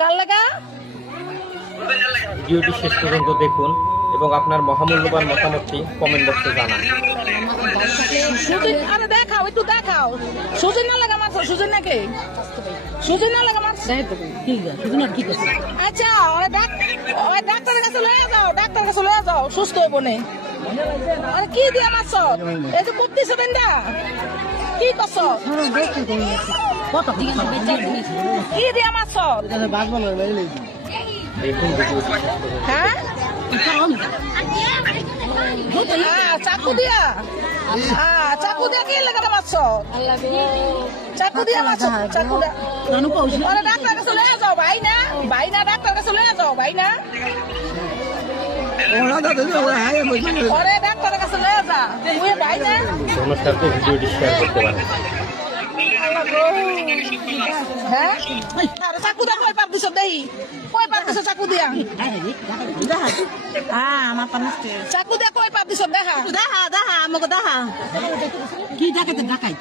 কার লাগা? ভিডিওটি শেষ পর্যন্ত দেখুন এবং আপনার মহামূল্যবান মতামতটি কমেন্ট বক্সে জানান। সুজন, আরে দেখাও, একটু দেখাও। সুজন না লাগা মারছো, সুজন নাকি? সুজন না লাগা মারছো? আচ্ছা, ওই ডাক্তারের কাছে লয়ে যাও, ডাক্তারের কাছে লয়ে যাও, সুস্থ হইব নে। আরে কি দিয়া মারছো? এই যে কুপতিছে বেন্দা। কি করছো? কি দিয়া মারছো? দেখুন ভিডিওটি। হ্যাঁ? চাকু দিয়া? চাকু দিয়া কি লাগাতে মারছো? চাকু দিয়া মারছো? চাকু দিয়া? ওরে ডাক্তার কাছে লয়ে যাও, ভাই না? ভাই না, ডাক্তার কাছে লয়ে যাও, ভাই না? ওরে ডাক্তারের কাছে লয়ে যা, তুই ভাই না? জনস্বার্থে ভিডিওটি শেয়ার করতে পারেন। হ্যাঁ? আরে চাকু দিয়া কয় পার দিছো দেই? কয় পার দিছো চাকু দিয়া? চাকু দিয়া কয় পার দিছো দেখা? আমাকে দেখা কি ডাকাতে ডাকাই